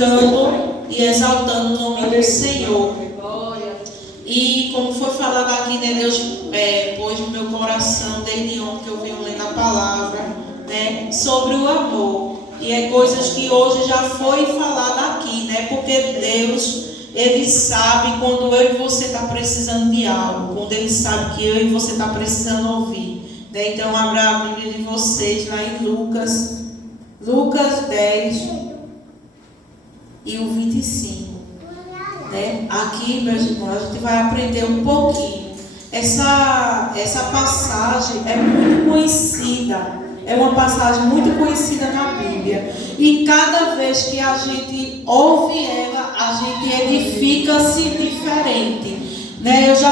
glorificando e exaltando o nome do Senhor. E como foi falado aqui, né, Deus pôs no meu coração desde ontem que eu venho lendo a palavra, né, sobre o amor. E é coisas que hoje já foi falado aqui, né, porque Deus, Ele sabe quando eu e você está precisando de algo, quando Ele sabe que eu e você está precisando ouvir, né? Então abra a Bíblia de vocês lá em Lucas 10 e o 25. Né? Aqui, meus irmãos, a gente vai aprender um pouquinho. Essa passagem é muito conhecida, é uma passagem muito conhecida na Bíblia. E cada vez que a gente ouve ela, a gente edifica-se diferente. Né? Eu já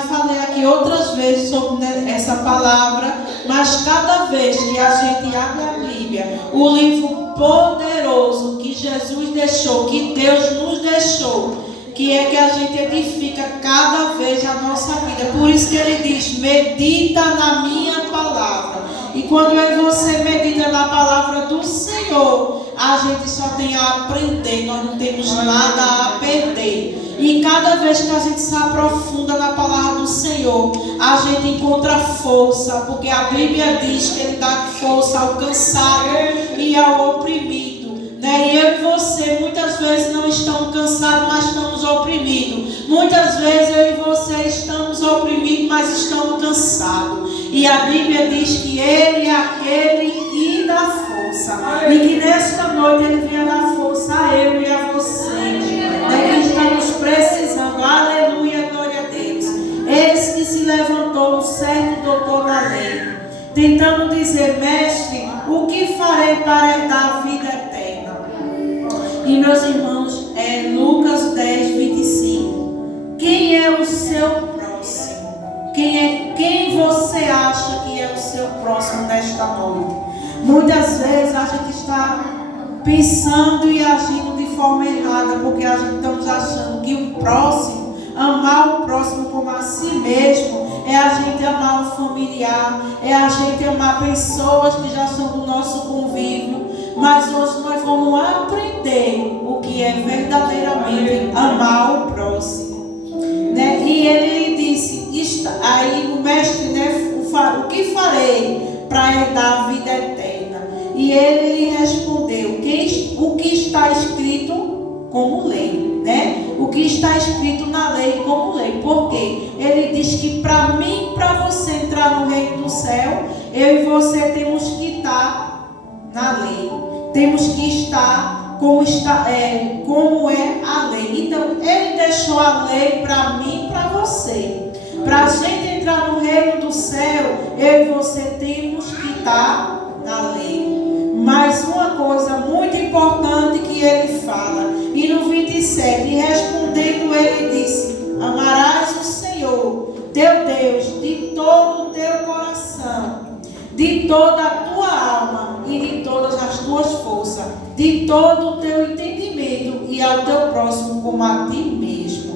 falei aqui outras vezes sobre essa palavra, mas cada vez que a gente abre a Bíblia, o livro poderoso que Jesus deixou, que Deus nos deixou, que é que a gente edifica cada vez a nossa vida. Por isso que ele diz: medita na minha palavra. E quando eu e você medita na palavra do Senhor, a gente só tem a aprender, nós não temos nada a perder. E cada vez que a gente se aprofunda na palavra do Senhor, a gente encontra força, porque a Bíblia diz que Ele dá força ao cansado e ao oprimido. Né? E eu e você muitas vezes não estamos cansados, mas estamos oprimidos. Muitas vezes eu e você estamos oprimidos, mas estamos cansados. E a Bíblia diz que Ele é aquele que dá força. E que nesta noite Ele venha dar força a eu e a você. Né? Que estamos precisando. Aleluia, glória a Deus. Eis que se levantou um certo doutor da lei, tentando dizer: mestre, o que farei para herdar a vida eterna? E meus irmãos, Lucas 10, 25. Quem é o seu próximo? Quem você acha que é o seu próximo nesta noite? Muitas vezes a gente está pensando e agindo de forma errada, porque a gente estamos achando que o próximo, amar o próximo como a si mesmo, é a gente amar o familiar, é a gente amar pessoas que já são do nosso convívio. Mas hoje nós vamos aprender o que é verdadeiramente amar o próximo. Né? E ele disse, aí o mestre, né, o que farei para herdar a vida eterna? E ele lhe respondeu: o que está escrito como lei, né? O que está escrito na lei como lei. Por quê? Ele diz que para mim, para você entrar no reino do céu, eu e você temos que estar na lei. Temos que estar como é a lei. Então, ele deixou a lei para mim e para você. Para a gente entrar no reino do céu, eu e você temos que estar na lei. Mas uma coisa muito importante que ele fala, e no 27, respondendo ele disse: amarás o Senhor, teu Deus, de todo o teu coração, de toda a tua alma e de todas as tuas forças, de todo o teu entendimento, e ao teu próximo como a ti mesmo.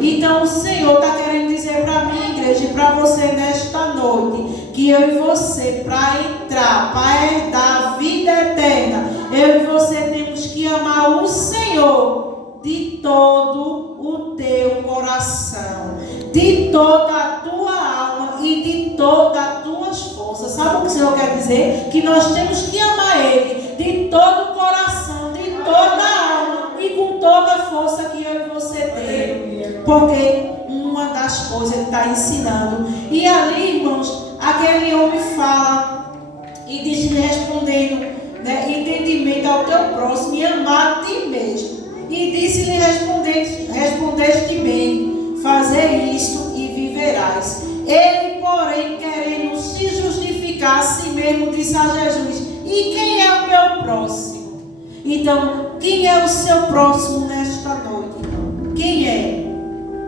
Então o Senhor está querendo dizer para mim, igreja, e para você nesta noite, que eu e você, para entrar, para herdar a vida eterna, eu e você temos que amar o Senhor de todo o teu coração, de toda a tua alma e de todas as tuas forças. Sabe o que o Senhor quer dizer? Que nós temos que amar Ele de todo o coração, de toda a alma e com toda a força que eu e você tem. Porque uma das coisas Ele está ensinando. E ali, irmãos, aquele homem fala e diz, respondendo, né, entendimento ao teu próximo e amar a ti mesmo. E disse-lhe, respondeste bem, fazer isto e viverás. Ele, porém, querendo se justificar a si mesmo, disse a Jesus: e quem é o meu próximo? Então, quem é o seu próximo nesta noite? Quem é?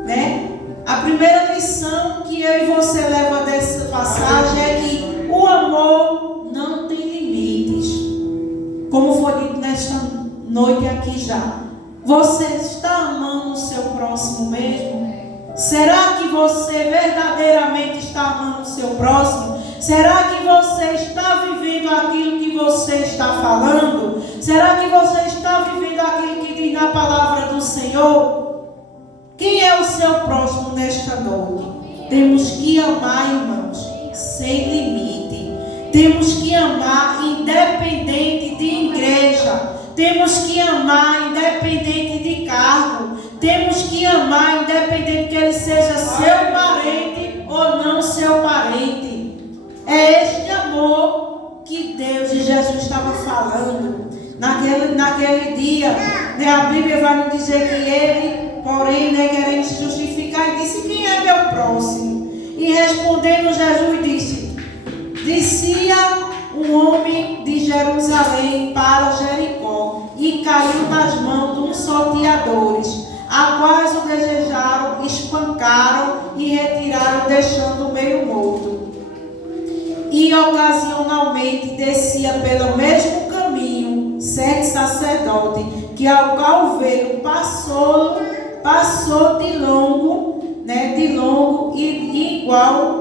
Né? A primeira lição que eu e você leva dessa passagem é que o amor não tem limites. Como foi dito nesta noite aqui já. Você está amando o seu próximo mesmo? Será que você verdadeiramente está amando o seu próximo? Será que você está vivendo aquilo que você está falando? Será que você está vivendo aquilo que é o seu próximo nesta noite? Temos que amar, irmãos, sem limite. Temos que amar independente de igreja. Temos que amar independente de cargo. Temos que amar independente que ele seja seu parente ou não seu parente. É este amor que Deus e Jesus estavam falando naquele dia. Né, a Bíblia vai nos dizer que ele, porém, querendo se justificar, disse: quem é meu próximo? E respondendo, Jesus disse: descia um homem de Jerusalém para Jericó e caiu nas mãos de uns salteadores, a quais o desejaram, espancaram e retiraram, deixando-o meio morto. E ocasionalmente descia pelo mesmo caminho certo sacerdote, que ao calveiro passou de longo e igual.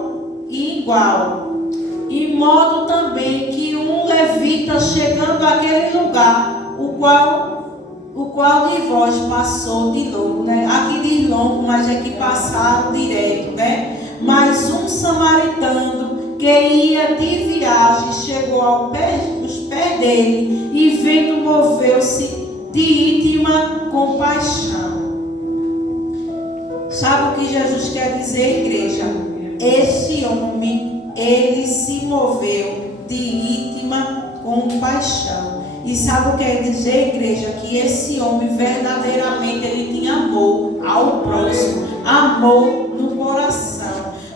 E modo também que um levita, chegando àquele lugar, o qual de vós passou de longo, né? Aqui diz longo, mas é que passaram direto, né? Mas um samaritano que ia de viagem chegou aos pés dele e vendo, moveu-se de íntima compaixão. Sabe o que Jesus quer dizer, igreja? Esse homem, ele se moveu de íntima compaixão. E sabe o que quer dizer, igreja? Que esse homem verdadeiramente ele tinha amor ao próximo, amor no coração.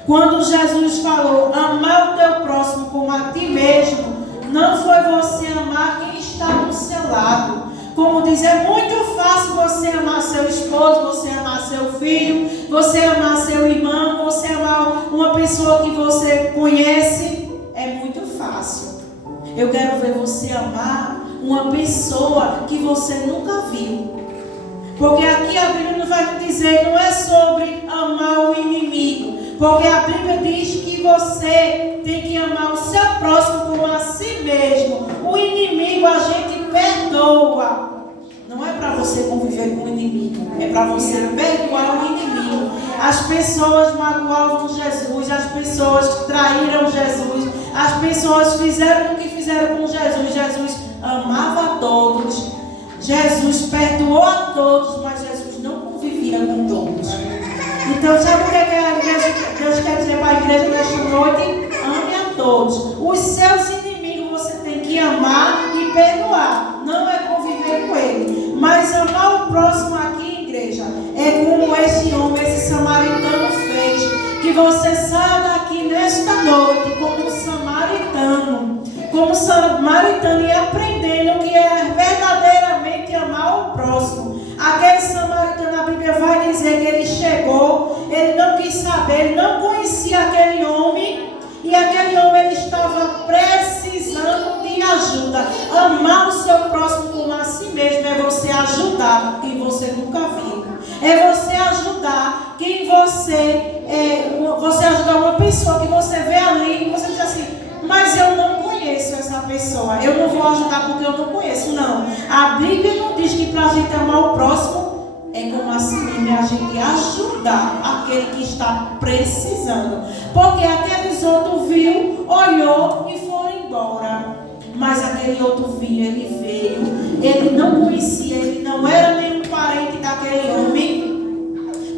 Quando Jesus falou amar o teu próximo como a ti mesmo, não foi você amar quem está do seu lado. Como diz, é muito fácil você amar seu esposo, você amar seu filho, você amar seu irmão, você amar uma pessoa que você conhece. É muito fácil. Eu quero ver você amar uma pessoa que você nunca viu. Porque aqui a Bíblia não vai dizer, não é sobre amar o inimigo. Porque a Bíblia diz que você tem que amar o seu próximo como a si mesmo. O inimigo a gente perdoa. Não é para você conviver com o inimigo, é para você perdoar o inimigo. As pessoas magoavam Jesus, as pessoas traíram Jesus, as pessoas fizeram o que fizeram com Jesus. Jesus amava a todos, Jesus perdoou a todos, mas Jesus não convivia com todos. Então, sabe o que a igreja, Deus quer dizer para a igreja nesta noite? Ame a todos. Os seus inimigos você tem que amar e perdoar. Não é conviver com ele. Mas amar o próximo aqui, igreja, é como esse homem, esse samaritano fez. Que você saia daqui nesta noite como samaritano. Como samaritano e aprendendo o que é verdadeiramente amar o próximo. Aquele samaritano, a Bíblia vai dizer que ele chegou, ele não quis saber, ele não conhecia aquele homem, e aquele homem ele estava precisando de ajuda. Amar o seu próximo como a si mesmo é você ajudar quem você nunca viu. É você ajudar quem você ajudar uma pessoa que você vê ali e você diz assim, mas eu não conheço essa pessoa, eu não vou ajudar porque eu não conheço. Não, a Bíblia não diz que para a gente amar o próximo é como assim mesmo, é a gente ajudar aquele que está precisando. Porque aqueles outros viu, olhou e foram embora. Mas aquele outro viu, ele veio, ele não conhecia, ele não era nenhum parente daquele homem.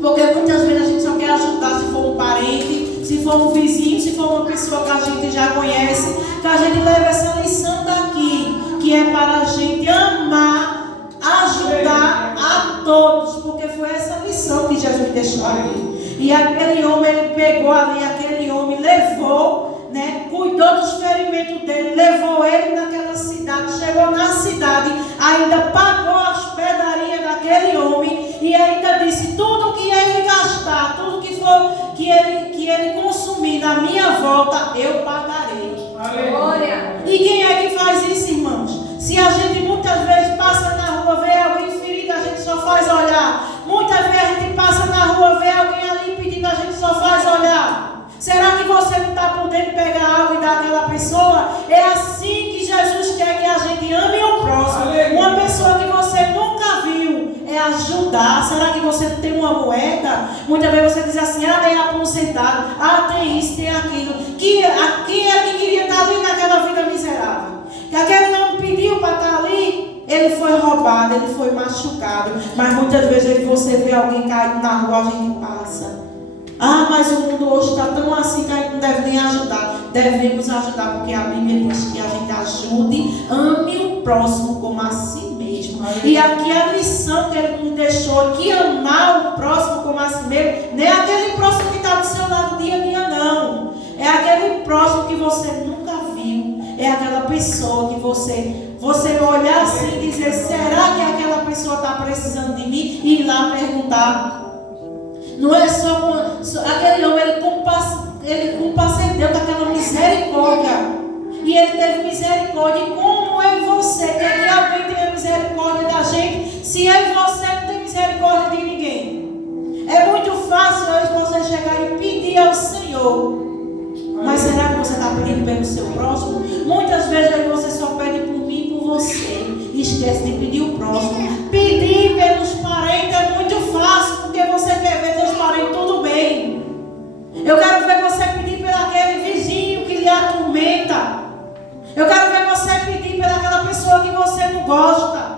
Porque muitas vezes a gente só quer ajudar se for um parente, se for um vizinho, se for uma pessoa que a gente já conhece, que a gente leva essa lição daqui, que é para a gente amar, ajudar a todos, porque foi essa lição que Jesus deixou ali. E aquele homem, ele pegou ali, aquele homem levou, cuidou dos ferimentos dele, levou ele naquela cidade, chegou na cidade, ainda pagou as pedarias daquele homem e ainda disse, tudo que ele gastar, tudo que for que ele consumir na minha volta, eu pagarei. Glória. E quem é que faz isso, irmãos? Se a gente muitas vezes passa na rua, vê alguém ferido, a gente só faz olhar. Muitas vezes a gente passa na rua, vê alguém ali pedindo, a gente só faz olhar. Será que você não está podendo pegar algo e dar àquela pessoa? É assim que Jesus quer que a gente ame o próximo. Uma pessoa que você nunca viu, é ajudar ajudar. Será que você não tem uma moeda? Muitas vezes você diz assim, tem aposentado, tem isso, tem aquilo. Quem era que queria estar ali naquela vida miserável? Que aquele não pediu para estar ali, ele foi roubado, ele foi machucado. Mas muitas vezes você vê alguém caído na rua, a gente passa. Mas o mundo hoje está tão assim que a gente não deve nem ajudar. Devemos ajudar, porque a Bíblia diz que a gente ajude, ame o próximo como a si mesmo. E aqui a lição que ele nos deixou, que amar o próximo como a si mesmo, não é aquele próximo que está do seu lado dia a dia, não. É aquele próximo que você nunca viu. É aquela pessoa que você olhar assim e dizer, será que aquela pessoa está precisando de mim? E ir lá perguntar. Não é só aquele homem, ele compacedeu com aquela misericórdia. E ele teve misericórdia. E como eu e você quer que alguém tenha misericórdia da gente, se eu e você não tem misericórdia de ninguém? É muito fácil hoje você chegar e pedir ao Senhor. Mas será que você está pedindo pelo seu próximo? Muitas vezes você só pede por mim e por você. E esquece de pedir o próximo. Pedir pelos parentes é muito fácil, porque você quer ver seus parentes tudo bem. Eu quero ver você pedir pelo aquele vizinho que lhe atormenta. Eu quero ver você pedir pelaquela pessoa que você não gosta.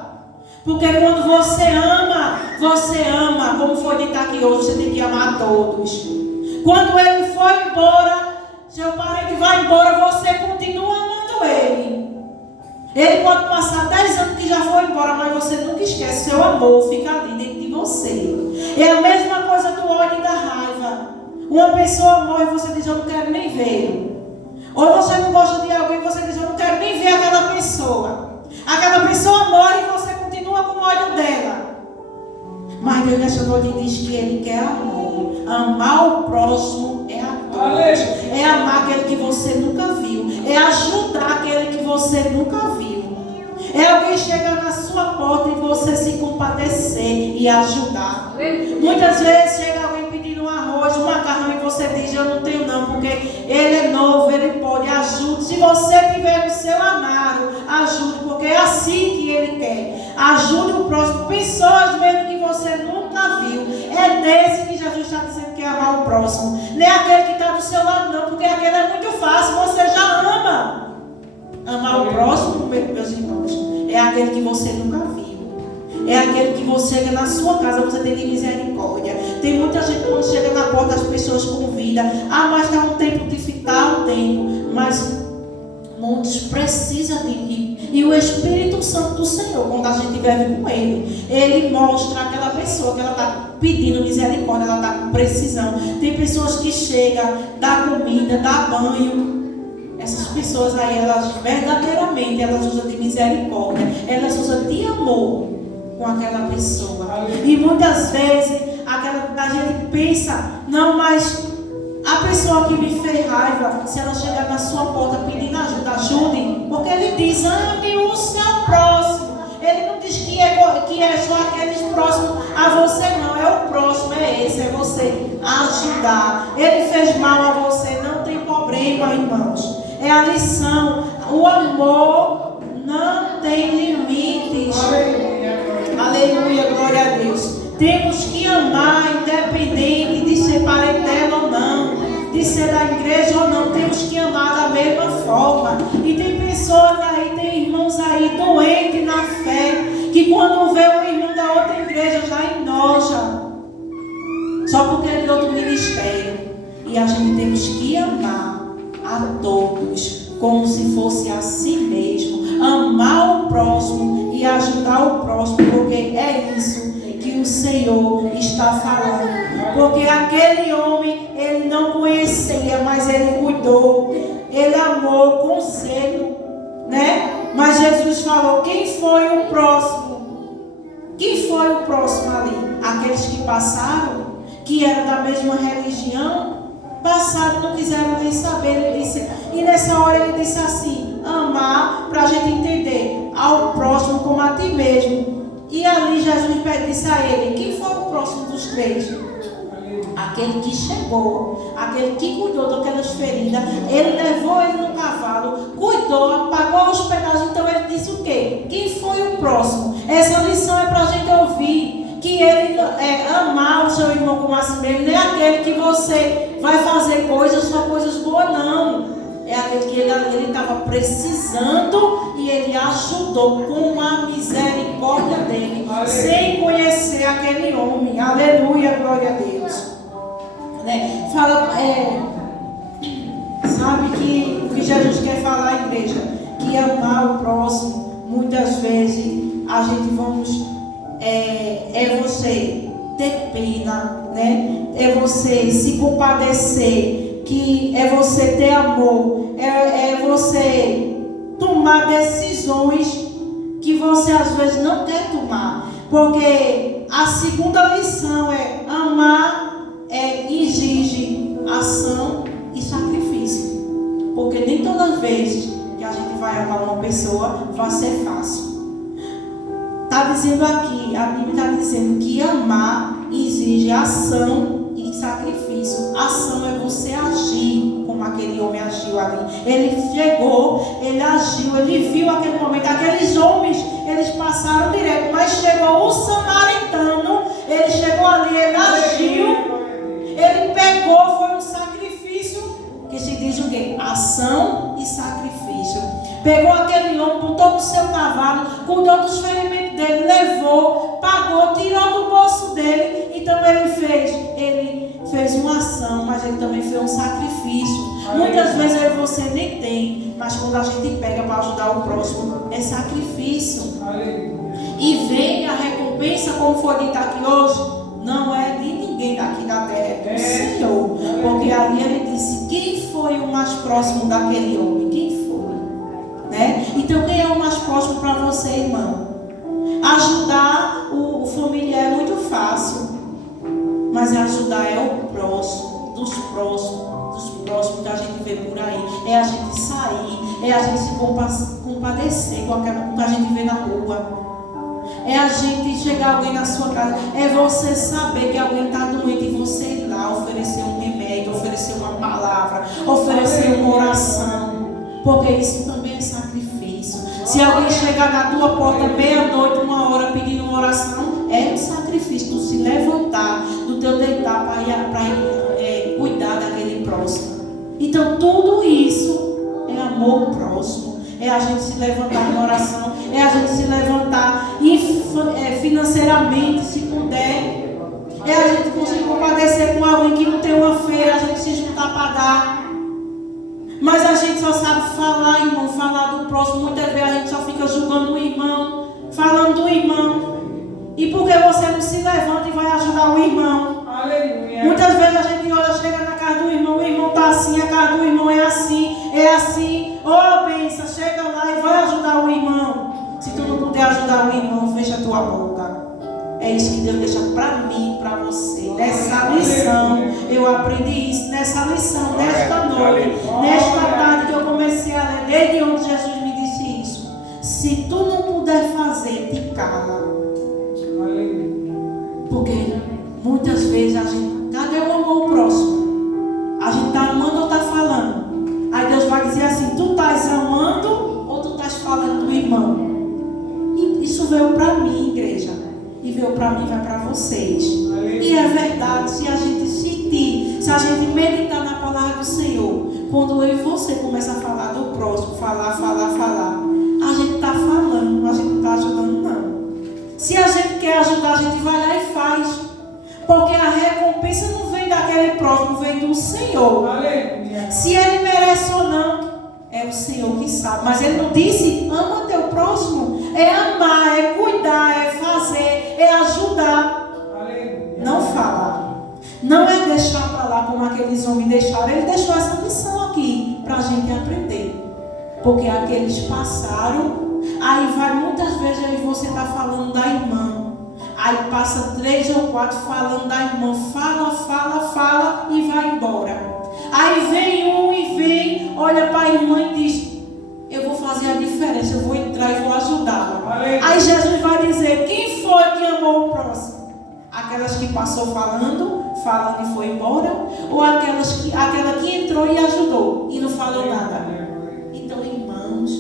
Porque quando você ama, como foi dito aqui hoje, você tem que amar a todos. Quando ele foi embora, seu parente vai embora, você continua amando ele. Ele pode passar 10 anos que já foi embora, mas você nunca esquece. Seu amor fica ali dentro de você. É a mesma coisa do ódio e da raiva. Uma pessoa morre e você diz, eu não quero nem ver. Ou você não gosta de alguém e você diz, eu não quero nem ver aquela pessoa. Aquela pessoa morre e você continua com ódio dela. Mas Deus nessa noite diz que Ele quer amor. Amar o próximo é a todos. É amar aquele que você nunca viu. É ajudar aquele que você nunca viu. É alguém chegar na sua porta e você se compadecer e ajudar. Muitas vezes chega alguém pedindo um arroz, um macarrão e você diz, eu não tenho não, porque ele é novo, ele pode, ajude. Se você tiver no seu anário, ajude, porque é assim que ele quer. Ajude o próximo, pessoas mesmo que você nunca viu. É desse que Jesus está dizendo que é amar o próximo. Não é aquele que está do seu lado não, porque aquele é muito fácil, você já ama. Amar o próximo, meus irmãos, é aquele que você nunca viu. É aquele que você chega na sua casa, você tem de misericórdia. Tem muita gente quando chega na porta, as pessoas convidam. Mas está um tempo de ficar, um tempo. Mas muitos precisam de ir. E o Espírito Santo do Senhor, quando a gente vive com Ele mostra aquela pessoa que ela está pedindo misericórdia, ela está com precisão. Tem pessoas que chegam, dá comida, dá banho. Essas pessoas aí, elas verdadeiramente, elas usam de misericórdia, elas usam de amor com aquela pessoa. E muitas vezes a gente pensa, não, mas a pessoa que me fez raiva, se ela chegar na sua porta pedindo ajuda, ajude, porque ele diz, ame o seu próximo. Ele não diz que é só aqueles próximos a você, não, é o próximo, é esse, é você ajudar. Ele fez mal a você, não tem problema, irmãos. É a lição. O amor não tem limites. Aleluia, glória a Deus. Temos que amar, independente de ser parentela ou não, de ser da igreja ou não. Temos que amar da mesma forma. E tem pessoas aí, tem irmãos aí doentes na fé, que quando vê um irmão da outra igreja já enoja, só porque é de outro ministério. E a gente temos que amar a todos, como se fosse a si mesmo, amar o próximo e ajudar o próximo, porque é isso que o Senhor está falando. Porque aquele homem, ele não conhecia, mas ele cuidou, ele amou, conselho, né? Mas Jesus falou, quem foi o próximo? Quem foi o próximo ali? Aqueles que passaram, que eram da mesma religião, passaram, não quiseram nem saber. Ele disse, e nessa hora ele disse assim, amar, para a gente entender, ao próximo como a ti mesmo. E ali Jesus disse a ele, quem foi o próximo dos três? Aquele que chegou, aquele que cuidou daquelas feridas. Ele levou ele no cavalo, cuidou, apagou os pedaços. Então ele disse o quê? Quem foi o próximo? Essa lição é para a gente ouvir, que ele o seu irmão como a si mesmo, nem aquele que você vai fazer só coisas boas, não. É aquele que ele estava precisando e ele ajudou com a misericórdia dele, sem conhecer aquele homem. Aleluia, glória a Deus. Né? Fala, sabe que o que Jesus quer falar, igreja, que amar o próximo, muitas vezes a gente é você ter pena, né? É você se compadecer, que é você ter amor, é você tomar decisões que você às vezes não quer tomar, porque a segunda lição é amar exige ação e sacrifício, porque nem todas as vezes que a gente vai amar uma pessoa vai ser fácil. Está dizendo aqui, a Bíblia está dizendo que amar exige ação e sacrifício. Ação é você agir como aquele homem agiu ali. Ele chegou, ele agiu, ele viu aquele momento. Aqueles homens, eles passaram direto, mas chegou o samaritano, ele chegou ali, ele agiu, ele pegou, foi um sacrifício, que se diz o quê? Ação e sacrifício. Pegou aquele homem, botou no seu cavalo, cuidou dos ferimentos dele, levou, pagou, tirou do bolso dele. Então ele fez uma ação, mas ele também fez um sacrifício. Muitas vezes você nem tem, mas quando a gente pega para ajudar o próximo, é sacrifício. E vem a recompensa, como foi dito aqui hoje, não é de ninguém daqui da terra, é do Senhor. Porque ali ele disse, quem foi o mais próximo daquele homem? Quem foi? Né? Então quem é o mais próximo para você, irmão? Ajudar o familiar é muito fácil, mas ajudar é o próximo, dos próximos que a gente vê por aí. É a gente sair, é a gente se compadecer com aquela que a gente vê na rua. É a gente chegar alguém na sua casa, é você saber que alguém está doente e você ir lá oferecer um remédio, oferecer uma palavra, oferecer uma oração, porque isso também é sacrifício. Se alguém chegar na tua porta meia-noite, 1 hora, pedindo uma oração, é um sacrifício, tu se levantar do teu deitar para cuidar daquele próximo. Então tudo isso é amor próximo. É a gente se levantar em oração, é a gente se levantar e financeiramente, se puder, é a gente conseguir compadecer com alguém que não tem uma feira, a gente se juntar para dar. Mas a gente só sabe falar, irmão, falar do próximo. Muitas vezes a gente só fica julgando o irmão, falando do irmão. E por que você não se levanta e vai ajudar o irmão? Aleluia. Muitas vezes a gente olha, chega na casa do irmão, o irmão está assim, a casa do irmão é assim, é assim. Ô, benção, chega lá e vai ajudar o irmão. Se tu não puder ajudar o irmão, fecha a tua boca. É isso que Deus deixa para mim, para você. Nessa lição, eu aprendi isso. Nessa lição, nesta noite, nesta tarde que eu comecei a ler, desde onde Jesus me disse isso. Se tu não puder fazer, te cala. Porque muitas vezes a gente, cadê o amor próximo? A gente está amando ou está falando? Aí Deus vai dizer assim, tu estás amando ou tu estás falando do irmão? E isso veio para mim, igreja. E veio para mim, vai para vocês. E é verdade, se a gente sentir, se a gente meditar na palavra do Senhor, quando eu e você começa a falar do próximo, falar, a gente está falando, a gente não está ajudando, não. Se a gente quer ajudar, a gente vai lá e faz. Porque a recompensa não vem daquele próximo, vem do Senhor. Se ele merece ou não, é o Senhor que sabe. Mas ele não disse, ama teu próximo. É amar, é cuidar, é fazer, é ajudar. Não falar. Não é deixar para lá como aqueles homens deixaram. Ele deixou essa lição aqui para a gente aprender. Porque aqueles passaram. Aí vai muitas vezes aí você está falando da irmã. Aí passa 3 ou 4 falando da irmã. Fala e vai embora. Aí vem um e vem, olha para a irmã e diz, eu vou fazer a diferença, eu vou entrar e vou ajudá-la. Aí Jesus vai dizer, quem foi que amou o próximo? Aquelas que passou falando e foi embora? Ou aquela que entrou e ajudou e não falou nada? Então, irmãos,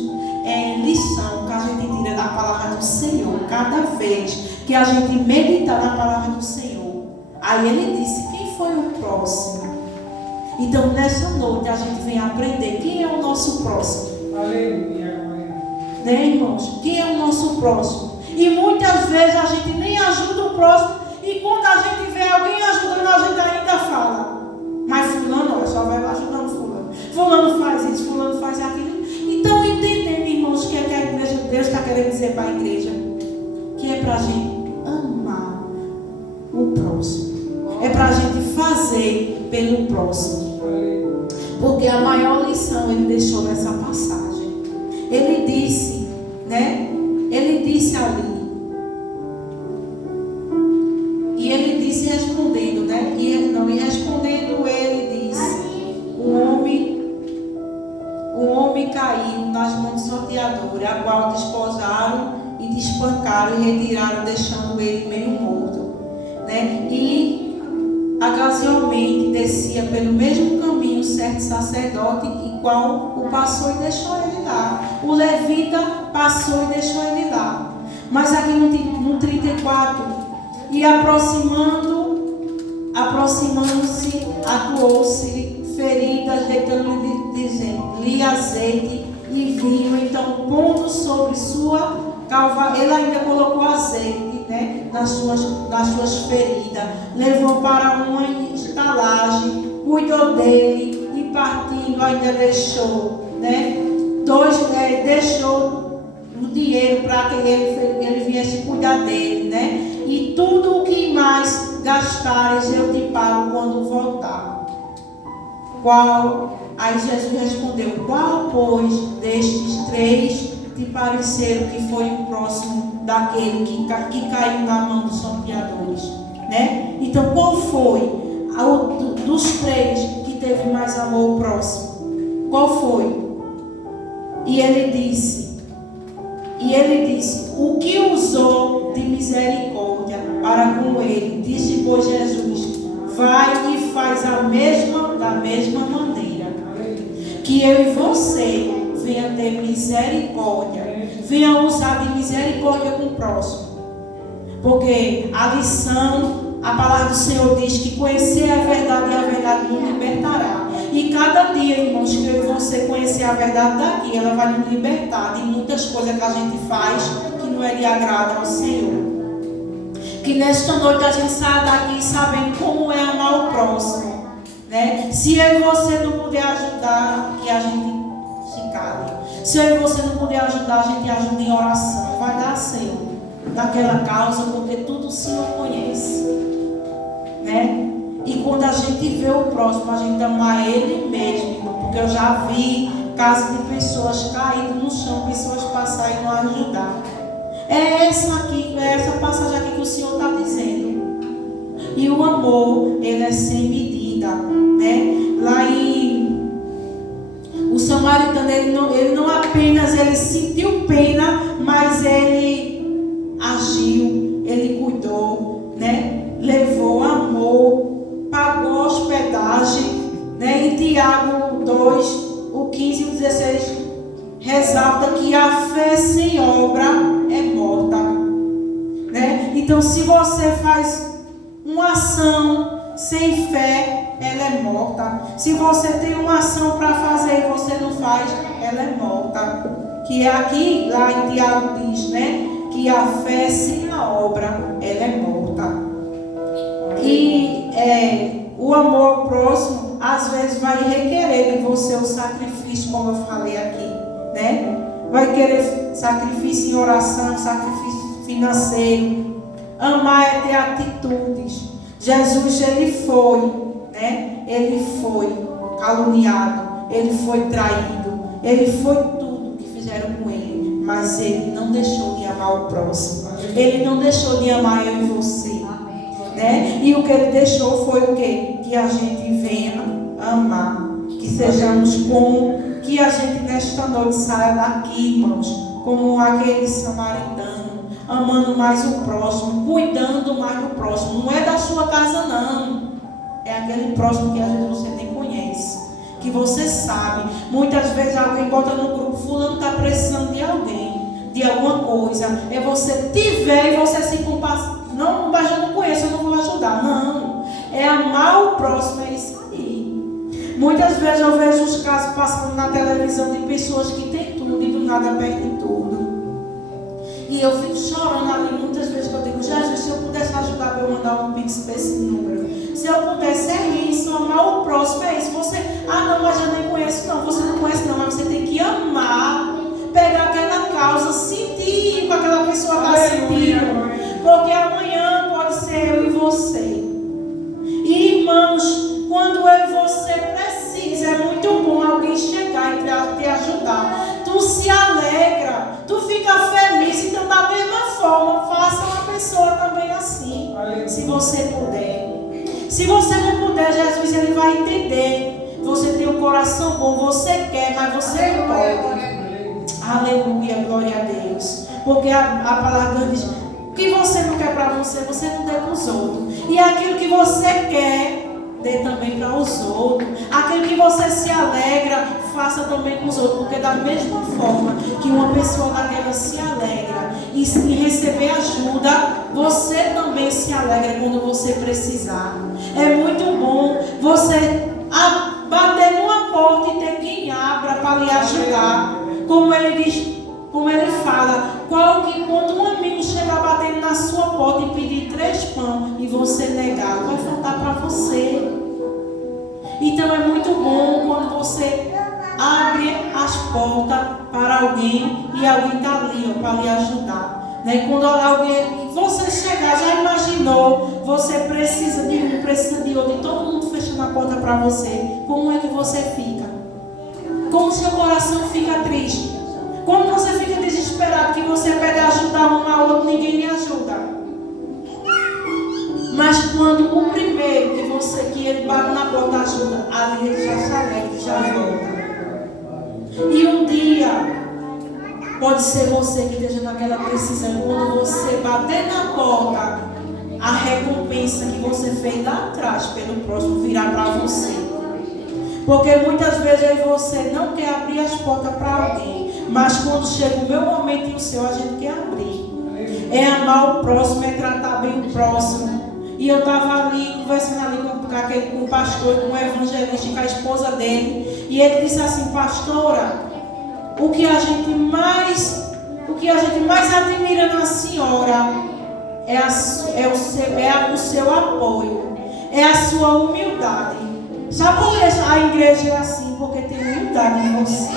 é lição que a gente tira da palavra do Senhor. Cada vez que a gente meditar na palavra do Senhor, Aí ele disse: quem foi o próximo? Então nessa noite a gente vem aprender quem é o nosso próximo. Aleluia. Né, irmãos? Quem é o nosso próximo? E muitas vezes a gente nem ajuda o próximo. E quando a gente vê alguém ajudando, a gente ainda fala: mas fulano, olha, só vai ajudando fulano. Fulano faz isso, fulano faz aquilo. Então entendendo, irmãos, o que é que a igreja de Deus está querendo dizer para a igreja? Que é para a gente amar o próximo. É para a gente fazer pelo próximo. Porque a maior lição ele deixou nessa passagem. Ele disse, né? Ele disse ali. E ele disse respondendo, né? E respondendo ele disse: o homem caiu nas mãos do salteador, a qual desposaram e despancaram e retiraram, deixando ele meio morto, né? E ocasionalmente descia pelo mesmo caminho certo sacerdote, e qual o passou e deixou ele lá. O levita passou e deixou ele lá. Mas aqui no 34, e aproximando-se, atuou-se feridas, deitando-lhe azeite e vinho. Então, pondo sobre sua calva, ele ainda colocou azeite, né, nas suas feridas. Levou para uma estalagem, cuidou dele e partindo ainda deixou, né, deixou o dinheiro para que ele viesse cuidar dele, né? E tudo o que mais gastares eu te pago quando voltar. Aí Jesus respondeu: qual, pois, destes três te pareceram que foi o próximo daquele que caiu na mão dos salteadores, né? Então, qual foi dos três que teve mais amor ao próximo? Qual foi? E ele disse: o que usou de misericórdia para com ele? Disse, pois, Jesus: vai e faz da mesma maneira. Que eu e você venha ter misericórdia, venha usar de misericórdia com o próximo. Porque a lição, a palavra do Senhor diz que conhecer a verdade e a verdade nos libertará. E cada dia, irmãos, que eu e você conhecer a verdade daqui, ela vai nos libertar de muitas coisas que a gente faz que não é de agrado ao Senhor. Que nesta noite a gente saia daqui sabendo como é amar o próximo, né? Se eu e você não puder ajudar, que a gente se cale. Se eu e você não puder ajudar, a gente ajuda em oração. Vai dar certo naquela causa, porque tudo o Senhor conhece, né? E quando a gente vê o próximo, a gente ama ele mesmo, irmão. Porque eu já vi casos de pessoas caídas no chão, pessoas passarem e não ajudar. É essa passagem aqui que o Senhor está dizendo. E o amor, ele é sem medida, né? Lá em o samaritano, ele não apenas ele sentiu pena, mas ele agiu, ele cuidou, né? Levou amor, pagou hospedagem, né? Em Tiago 2, o 15 e o 16 ressalta que a fé sem obra é morta, né? Então, se você faz uma ação sem fé, ela é morta. Se você tem uma ação para fazer e você não faz, ela é morta. Que é aqui, lá em Tiago diz, né? Que a fé sem a obra, ela é morta. E o amor ao próximo, às vezes, vai requerer de você o sacrifício, como eu falei aqui, né? Vai querer sacrifício em oração, sacrifício financeiro. Amar é ter atitudes. Jesus, ele foi, né? Ele foi caluniado, ele foi traído, ele foi tudo que fizeram com ele, mas ele não deixou de amar o próximo. Ele não deixou de amar eu e você, né? E o que ele deixou foi o quê? Que a gente venha amar, que sejamos como, que a gente nesta noite saia daqui, irmãos, como aquele samaritano, amando mais o próximo, cuidando mais do próximo. Não é da sua casa, não. É aquele próximo que às vezes você nem conhece, que você sabe. Muitas vezes alguém bota no grupo: fulano está precisando de alguém, de alguma coisa. É você te ver e você se compassa. Não, mas eu não conheço, eu não vou ajudar. Não. próximo é isso aí. Muitas vezes eu vejo os casos passando na televisão de pessoas que têm tudo e do nada perdem tudo. E eu fico chorando ali muitas vezes que eu digo, Jesus, se eu pudesse ajudar para eu mandar um pix para esse número. Se eu pudesse, é isso, amar o próximo, é isso. Você, não, mas eu nem conheço, não. Você não conhece, não, mas você tem que amar, pegar aquela causa, sentir o que aquela pessoa está sentindo. Porque amanhã pode ser eu e você. E, irmãos, quando eu e você precisa, é muito bom alguém chegar e te ajudar. Tu se alegra, tu fica feliz. Então, da mesma forma, faça uma pessoa também assim, se você puder. Se você não puder, Jesus ele vai entender. Você tem um coração bom, você quer, mas você não pode. Aleluia, glória a Deus. Porque a palavra diz: o que você não quer para você, você não dê para os outros. E aquilo que você quer, dê também para os outros. Aquilo que você se alegra, faça também com os outros. Porque da mesma forma que uma pessoa daquela se alegra e receber ajuda, você também se alegra quando você precisar. É muito bom você bater numa porta e ter quem abra para lhe ajudar. Como ele diz, como ele fala, quando um amigo chegar batendo na sua porta e pedir 3 pães e você negar, vai faltar para você. Então é muito bom quando você abre as portas para alguém e alguém está ali para lhe ajudar. Quando alguém, você chegar, já imaginou, você precisa de um, precisa de outro, e todo mundo fechando a porta para você, como é que você fica? Como seu coração fica triste? Como você fica desesperado que você pede ajuda um ao outro, ninguém lhe ajuda? Mas quando o primeiro que ele bate na porta ajuda, ali ele já se alegra, já volta. E um dia pode ser você que esteja naquela precisão. Quando você bater na porta, a recompensa que você fez lá atrás pelo próximo virá para você. Porque muitas vezes eu e você não quer abrir as portas para alguém. Mas quando chega o meu momento e o seu, a gente quer abrir. É amar o próximo, é tratar bem o próximo. E eu estava ali, conversando ali com o pastor, com o evangelista e com a esposa dele. E ele disse assim: pastora, o que a gente mais admira na senhora é o seu apoio, é a sua humildade. Sabe por que a igreja é assim? Porque tem humildade em você.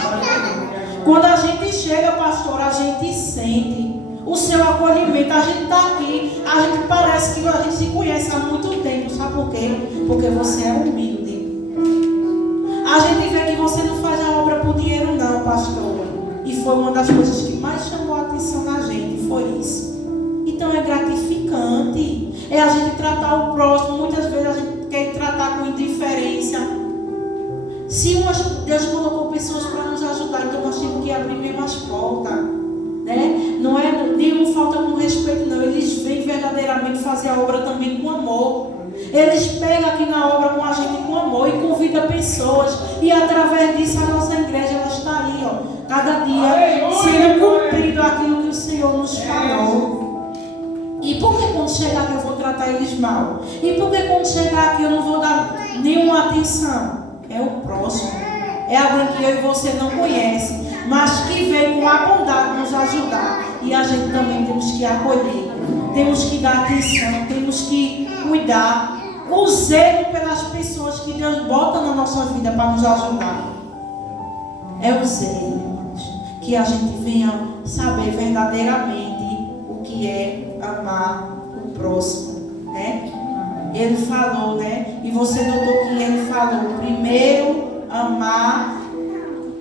Quando a gente chega, pastor, a gente sente o seu acolhimento. A gente está aqui, a gente parece que a gente se conhece há muito tempo. Sabe por quê? Porque você é humilde. A gente vê que você não faz a obra por dinheiro não, pastor. E foi uma das coisas que mais chamou a atenção na gente, foi isso. Então é gratificante. É a gente tratar o próximo. Muitas vezes a gente quer tratar com indiferença. Se Deus colocou pessoas para nos ajudar, então nós temos que abrir mesmo as portas. Não é nenhum falta com respeito, não. Eles vêm verdadeiramente fazer a obra também com amor. Eles pegam aqui na obra com a gente com amor e convidam pessoas. E através disso a nossa igreja ela está ali, cada dia sendo cumprido aquilo que o Senhor nos falou. E por que quando chegar aqui eu vou tratar eles mal? E por que quando chegar aqui eu não vou dar nenhuma atenção? É o próximo. É alguém que eu e você não conhece, mas que vem com a bondade nos ajudar. E a gente também temos que acolher. Temos que dar atenção, temos que cuidar. O zelo pelas pessoas que Deus bota na nossa vida para nos ajudar. É o zelo, irmãos. Que a gente venha saber verdadeiramente o que é amar o próximo. Ele falou, E você notou que ele falou: primeiro, amar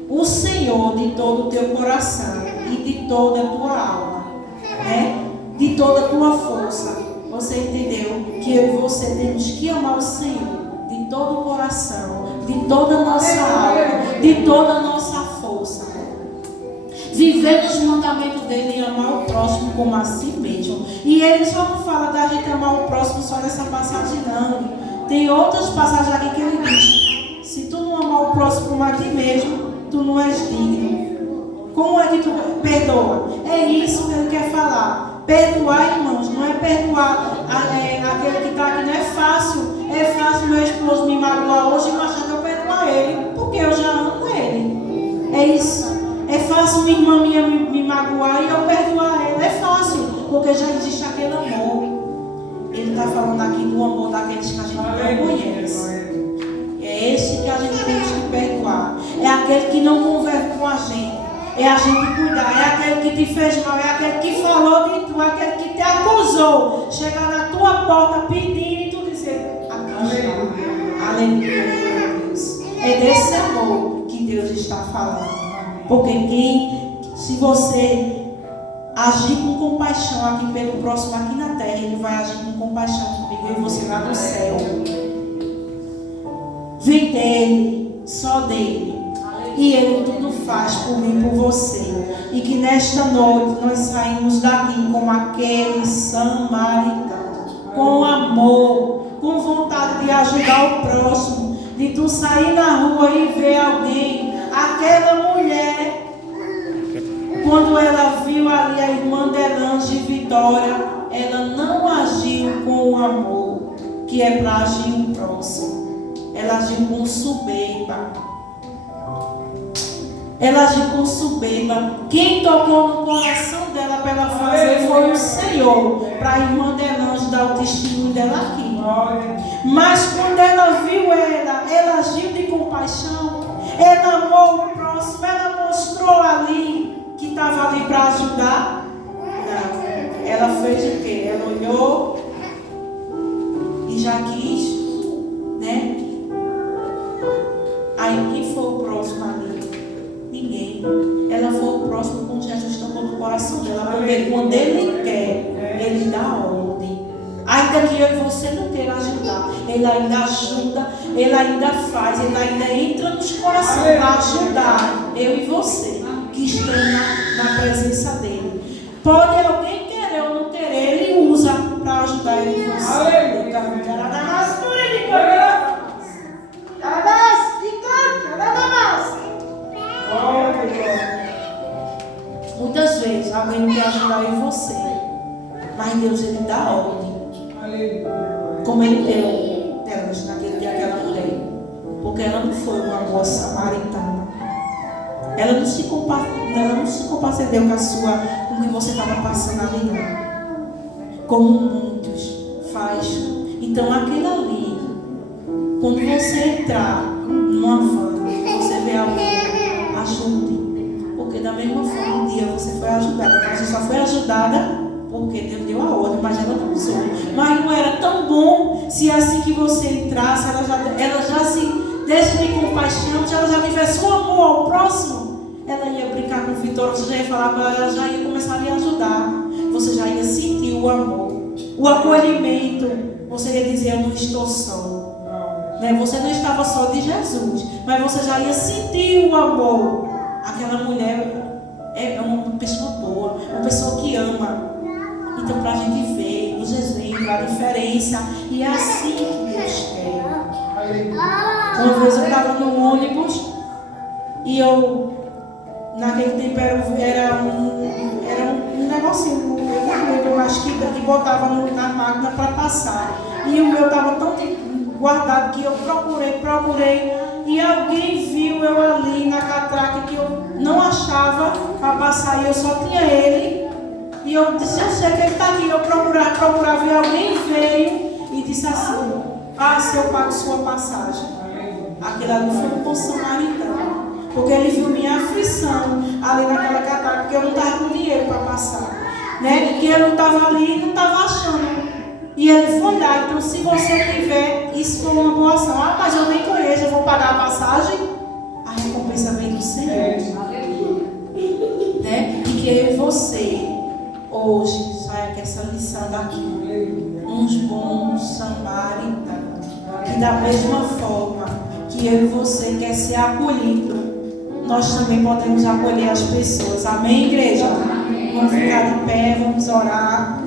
o Senhor de todo o teu coração e de toda a tua alma, de toda a tua força. Você entendeu que eu e você temos que amar o Senhor de todo o coração, de toda a nossa alma, de toda a nossa força. Viver nos mandamentos dele e amar o próximo como a si mesmo. E ele só não fala da gente amar o próximo só nessa passagem, não. Tem outras passagens aqui que ele diz: se tu não amar o próximo como a ti mesmo, tu não és digno. Como é que tu perdoa? É isso que ele quer falar. Perdoar, irmãos, não é perdoar aquele que está aqui, não é fácil. É fácil meu esposo me magoar hoje e achar que eu perdoar ele, porque eu já amo ele. É isso. É fácil minha irmã minha me magoar e eu perdoar ela. É fácil, porque já existe aquele amor. Ele está falando aqui do amor daqueles que a gente não conhece. É esse que a gente tem que perdoar. É aquele que não conversa com a gente. É a gente cuidar. É aquele que te fez mal. É aquele que falou de tu. É aquele que te acusou. Chegar na tua porta pedindo e tu dizer: aqui está. Aleluia, meu Deus. É desse amor que Deus está falando. Porque se você agir com compaixão aqui pelo próximo, aqui na terra, Ele vai agir com compaixão comigo e você lá no céu. Vem dele, só dele. E Ele tudo faz por mim e por você. E que nesta noite nós saímos daqui como aquele samaritano, com amor, com vontade de ajudar o próximo, de tu sair na rua e ver alguém, aquela mulher. Quando ela viu ali a irmã Delange Vitória, ela não agiu com o amor, que é para agir o próximo. Ela agiu com soberba. Ela agiu com soberba. Quem tocou no coração dela para ela fazer foi o Senhor, para a irmã Delange dar o testemunho dela aqui. Mas quando ela viu ela agiu de compaixão, ela amou o próximo, ela mostrou ali que estava ali para ajudar. Não. Ela fez o quê? Ela olhou e já quis, né? Aí quem foi o próximo ali? Ninguém. Ela foi o próximo quando Jesus tocou no coração dela. Porque quando Ele quer, Ele dá ordem. Ainda que eu e você não queira ajudar, Ele ainda ajuda, Ele ainda faz, Ele ainda entra nos corações para ajudar eu e você que estão na presença dele. Pode alguém querer ou não querer, Ele usa para ajudar eu e você. Muitas vezes alguém quer ajudar eu e você, mas Deus Ele dá ordem. Como Ele deu Deus naquele dia aquela mulher, porque ela não foi uma boa samaritana. Ela não se compadeceu com o que você estava passando ali, não. Como muitos fazem. Então aquele ali, quando você entrar numa van, você vê alguém, ajude. Porque da mesma forma um dia você foi ajudada, mas você só foi ajudada porque Deus deu a ordem, mas ela não usou. Mas não era tão bom se assim que você entrasse, ela já se deixa de compaixão, se ela já tivesse um amor ao próximo, ela ia brincar com Vitória, você já ia falar com ela já ia começar a lhe ajudar. Você já ia sentir o amor, o acolhimento. Você ia dizer: eu não estou só. Né? Você não estava só de Jesus, mas você já ia sentir o amor. Aquela mulher é uma pessoa boa, uma pessoa que ama. Então, para a gente ver os exemplos, a diferença, e é assim que Deus quer. Uma vez eu estava no ônibus e naquele tempo era um negocinho, eu acho que botava na máquina para passar. E o meu estava tão guardado que eu procurei, e alguém viu eu ali na catraca que eu não achava para passar, e eu só tinha ele. E eu disse: eu sei que ele está aqui. Eu procurava, e alguém veio e disse assim: passe, eu pago sua passagem. Aquele ali foi um bom samaritano, porque ele viu minha aflição ali naquela catraca, porque eu não estava com dinheiro para passar, né? Que eu não estava ali e não estava achando. E ele foi lá. Então, se você tiver, isso foi uma boa ação. Ah, mas eu nem conheço, eu vou pagar a passagem. A recompensa vem do Senhor, né? E que eu e você hoje saia com essa lição daqui, uns bons samaritanos, que da mesma forma que eu e você quer ser acolhido, nós também podemos acolher as pessoas. Amém, igreja? Vamos ficar de pé, vamos orar.